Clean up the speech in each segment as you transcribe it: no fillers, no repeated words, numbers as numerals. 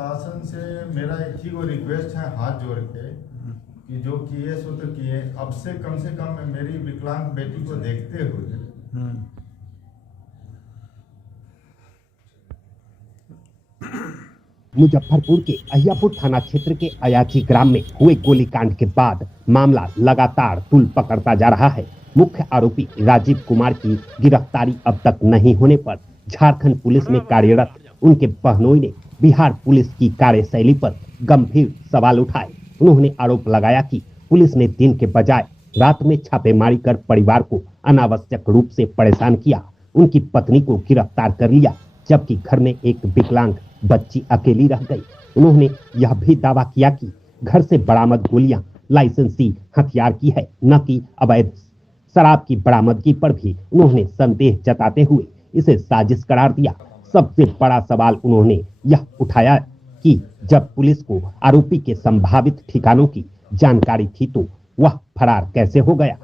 प्रशासन से मेरा एक ही वो रिक्वेस्ट है हाथ जोड़ के कि जो किए सो तो किए, अब से कम मेरी विकलांग बेटी को देखते हुए मुजफ्फरपुर के अहियापुर थाना क्षेत्र के अयाची ग्राम में हुए गोलीकांड के बाद मामला लगातार तूल पकड़ता जा रहा है। मुख्य आरोपी राजीव कुमार की गिरफ्तारी अब तक नहीं होने पर झारखंड पुलिस में कार्यरत उनके बहनोई ने बिहार पुलिस की कार्यशैली पर गंभीर सवाल उठाए। उन्होंने आरोप लगाया कि पुलिस ने दिन के बजाय रात में छापेमारी कर परिवार को अनावश्यक रूप से परेशान किया। उनकी पत्नी को गिरफ्तार कर लिया, जबकि घर में एक विकलांग बच्ची अकेली रह गई। उन्होंने यह भी दावा किया कि घर से बरामद गोलियां लाइसेंसी हथियार की है, न कि अवैध शराब की बरामदगी पर भी उन्होंने संदेह जताते हुए इसे साजिश करार दिया। सबसे बड़ा सवाल उन्होंने यह उठाया कि जब पुलिस को आरोपी के संभावित ठिकानों की जानकारी थी तो वह फरार कैसे हो गया।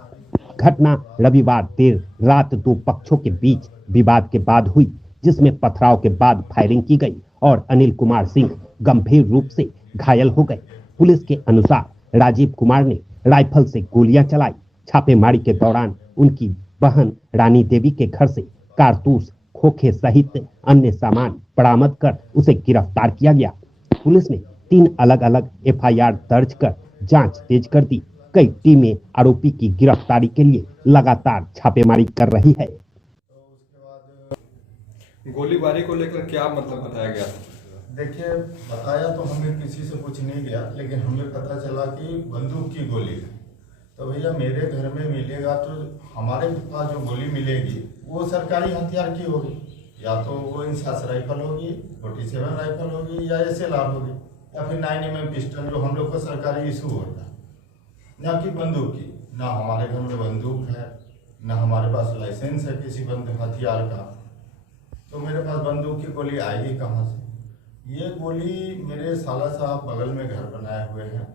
घटना रविवार देर रात दो पक्षों के बीच विवाद के बाद हुई, जिसमें पथराव के बाद फायरिंग की गई और अनिल कुमार सिंह गंभीर रूप से घायल हो गए। पुलिस के अनुसार राजीव कुमार ने राइफल से गोलियां चलाई। छापेमारी के दौरान उनकी बहन रानी देवी के घर से कारतूस, खोखे सहित अन्य सामान बरामद कर उसे गिरफ्तार किया गया। पुलिस ने 3 अलग-अलग एफआईआर दर्ज कर जांच तेज कर दी। कई टीमें आरोपी की गिरफ्तारी के लिए लगातार छापेमारी कर रही है। गोलीबारी को लेकर क्या मतलब बताया गया? देखिए, बताया तो हमें किसी से कुछ नहीं गया, लेकिन हमें पता चला कि बंदूक की गोली है। तो भैया मेरे घर में मिलेगा तो हमारे पास जो गोली मिलेगी वो सरकारी हथियार की होगी, या तो वो इंसास राइफल होगी, 47 राइफल होगी, या SLR होगी, या फिर 9mm पिस्टल जो हम लोग को सरकारी इशू होता है, ना कि बंदूक की। ना हमारे घर में बंदूक है, ना हमारे पास लाइसेंस है किसी बंदूक हथियार का। तो मेरे पास बंदूक की गोली आएगी कहाँ से? ये गोली मेरे साला साहब बगल में घर बनाए हुए हैं,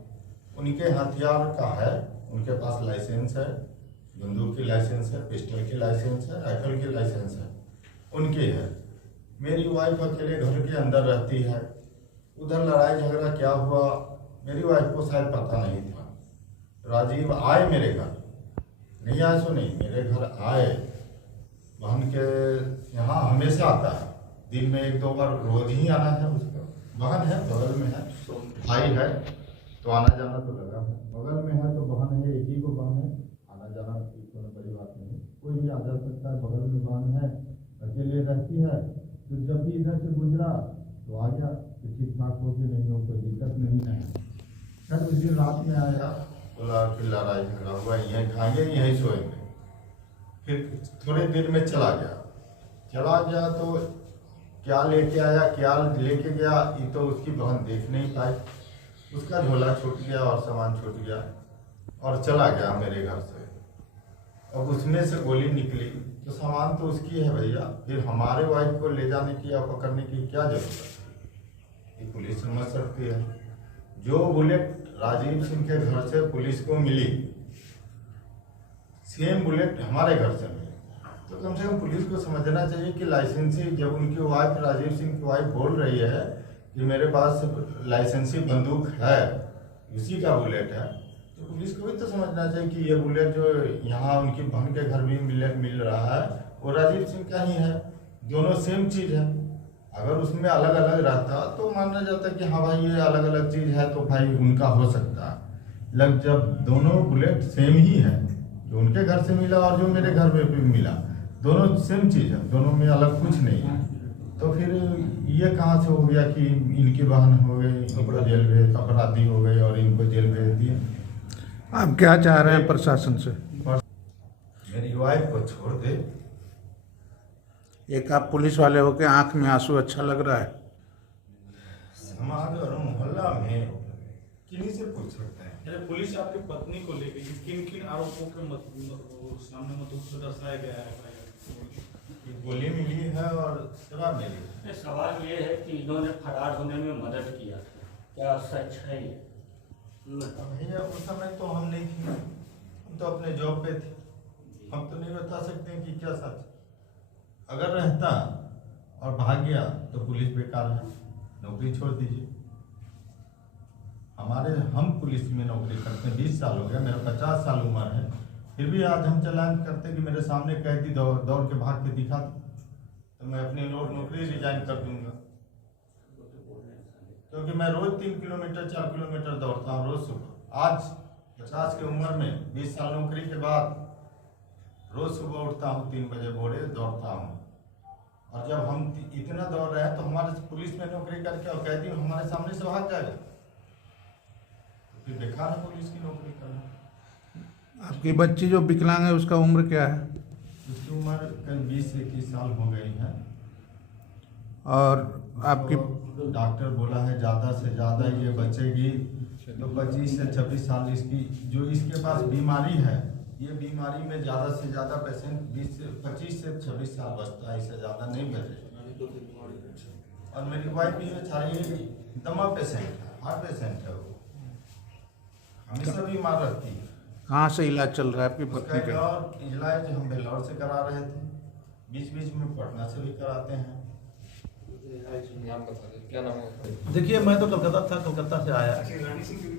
उनके हथियार का है। उनके पास लाइसेंस है, बंदूक की लाइसेंस है, पिस्टल की लाइसेंस है, राइफल की लाइसेंस है, उनकी है। मेरी वाइफ अकेले घर के अंदर रहती है। उधर लड़ाई झगड़ा क्या हुआ मेरी वाइफ को शायद पता नहीं था। राजीव आए मेरे घर, नहीं आए सो नहीं, मेरे घर आए। बहन के यहाँ हमेशा आता है, दिन में 1-2 बार रोज ही आना है उसका। बहन है बगल में है, भाई है तो आना जाना तो लगा है। बगल में है तो बहन है, एक ही को बहन है, आना जाना कोई बड़ी बात नहीं, कोई भी आ जा सकता है। बगल में बहन है, अकेले रहती है, तो जब भी इधर से गुजरा तो आ गया, ठीक ठाक हो के, नहीं हो कोई दिक्कत नहीं है। सर उस दिन रात में आया, बोला फिर लड़ाई झगड़ा हुआ, यहीं खाएंगे यहीं सोएंगे। फिर थोड़ी देर में चला गया तो क्या लेके आया क्या लेके गया ये तो उसकी बहन देख नहीं पाई। उसका झोला छूट गया और सामान छूट गया और चला गया मेरे घर से। अब उसमें से गोली निकली तो सामान तो उसकी है भैया, फिर हमारे वाइफ को ले जाने की या पकड़ने की क्या जरूरत है? ये पुलिस समझ सकती है। जो बुलेट राजीव सिंह के घर से पुलिस को मिली, सेम बुलेट हमारे घर से मिली, तो कम से कम पुलिस को समझना चाहिए कि लाइसेंसी, जब उनकी वाइफ राजीव सिंह की वाइफ बोल रही है कि मेरे पास लाइसेंसी बंदूक है, उसी का बुलेट है, तो पुलिस को भी तो समझना चाहिए कि ये बुलेट जो यहाँ उनकी बहन के घर भी मिल रहा है वो राजीव सिंह का ही है। दोनों सेम चीज़ है। अगर उसमें अलग अलग रहता तो माना जाता कि हाँ भाई ये अलग अलग चीज़ है तो भाई उनका हो सकता है। जब दोनों बुलेट सेम ही है, जो उनके घर से मिला और जो मेरे घर में भी मिला, दोनों सेम चीज़ है, दोनों में अलग कुछ नहीं है। तो फिर ये कहाँ से हो गया कि इनकी बहन हो गई, इनको जेल भेज, अपराधी हो गई और इनको जेल भेज दिए। आप क्या चाह रहे हैं प्रशासन से? मेरी वाइफ को छोड़ दे। एक आप पुलिस वाले होके आंख में आंसू अच्छा लग रहा है। समाज और मोहल्ला में किन्हीं से पूछ सकते हैं। पुलिस आपकी पत्नी को लेकर किन किन आरोपों के सामने दर्शाया गया है? गोली मिली है और शराब मिली है। सवाल ये है कि इन्होंने फरार होने में मदद किया, क्या सच है? भैया उस समय तो हम नहीं थे, हम तो अपने जॉब पे थे, हम तो नहीं बता सकते कि क्या सच। अगर रहता और भाग गया तो पुलिस बेकार है। नौकरी छोड़ दीजिए। हम पुलिस में नौकरी करते हैं, 20 साल हो गया, मेरा 50 साल उम्र है, फिर भी आज हम चलान करते कि मेरे सामने कैदी दौड़ के भाग के दिखा तो मैं अपनी नौकरी रिजाइन कर दूंगा, क्योंकि मैं रोज 3 किलोमीटर 4 किलोमीटर दौड़ता हूँ रोज सुबह। आज 50 की उम्र में 20 साल नौकरी के बाद रोज सुबह उठता हूँ 3 बजे भोरे दौड़ता हूँ। और जब हम इतना दौड़ रहे हैं तो हमारे पुलिस में नौकरी करके और कैदी हमारे सामने से भाग जाएगा, तो फिर बेकार है पुलिस की नौकरी करना। आपकी बच्ची जो विकलांग है उसका उम्र क्या है? उसकी उम्र करीब 20 से 21 साल हो गई है। और आपकी तो डॉक्टर बोला है ज़्यादा से ज़्यादा ये बचेगी तो 25 से 26 साल इसकी जो इसके पास बीमारी है, ये बीमारी में ज़्यादा से ज़्यादा पेशेंट 25 से 26 साल बचता है, इससे ज़्यादा नहीं बचेगा। और मेरी वाइफ भी बेचारी दमा पेशेंट है, हार्ट पेशेंट है, वो हमेशा बीमार रहती है। कहाँ से इलाज चल रहा है आपकी उसका पत्नी एक का? और इलाज हम बेल्लौर से करा रहे थे, बीच बीच में पटना से भी कराते हैं। नाम बता दीजिए, क्या नाम है? देखिए, मैं तो कलकत्ता से आया,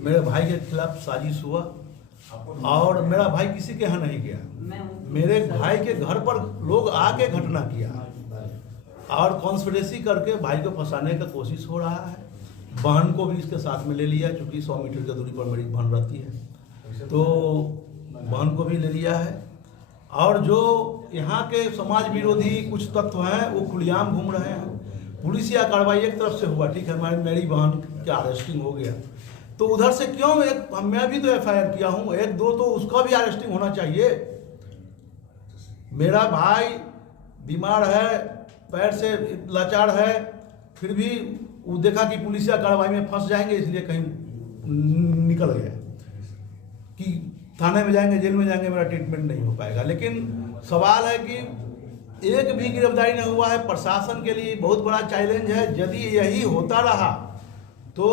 मेरे भाई के खिलाफ साजिश हुआ और मेरा भाई किसी के यहाँ नहीं गया, मेरे भाई के घर पर लोग आके घटना किया और कॉन्स्पिरेसी करके भाई को फंसाने का कोशिश हो रहा है। बहन को भी इसके साथ में ले लिया, क्योंकि 100 मीटर की दूरी पर मेरी बहन रहती है, तो बहन को भी ले लिया है। और जो यहाँ के समाज विरोधी कुछ तत्व हैं वो खुलेआम घूम रहे हैं। पुलिसिया कार्रवाई एक तरफ से हुआ, ठीक है, मेरी बहन का अरेस्टिंग हो गया, तो उधर से क्यों मैं भी तो FIR किया हूँ, 1-2 तो उसका भी अरेस्टिंग होना चाहिए। मेरा भाई बीमार है, पैर से लाचार है, फिर भी वो देखा कि पुलिसिया कार्रवाई में फंस जाएंगे, इसलिए कहीं निकल गया कि थाने में जाएंगे, जेल में जाएंगे, मेरा ट्रीटमेंट नहीं हो पाएगा। लेकिन सवाल है कि एक भी गिरफ्तारी नहीं हुआ है। प्रशासन के लिए बहुत बड़ा चैलेंज है। यदि यही होता रहा तो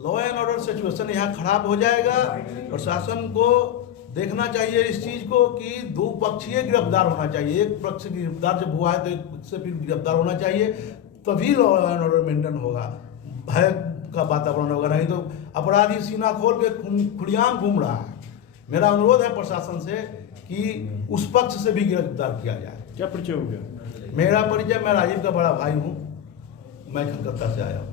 लॉ एंड ऑर्डर सिचुएशन यहाँ खराब हो जाएगा। प्रशासन को देखना चाहिए इस चीज़ को कि 2 पक्षीय गिरफ्तार होना चाहिए। एक पक्ष गिरफ्तार जब हुआ है तो एक से फिर गिरफ्तार होना चाहिए, तभी लॉ एंड ऑर्डर मेंटेन होगा, भय का वातावरण होगा। नहीं तो अपराधी सीना खोल के खुलेआम घूम रहा है। मेरा अनुरोध है प्रशासन से कि उस पक्ष से भी गिरफ्तार किया जाए। क्या परिचय हो गया? मेरा परिचय, मैं राजीव का बड़ा भाई हूँ, मैं कलकत्ता से आया हूँ।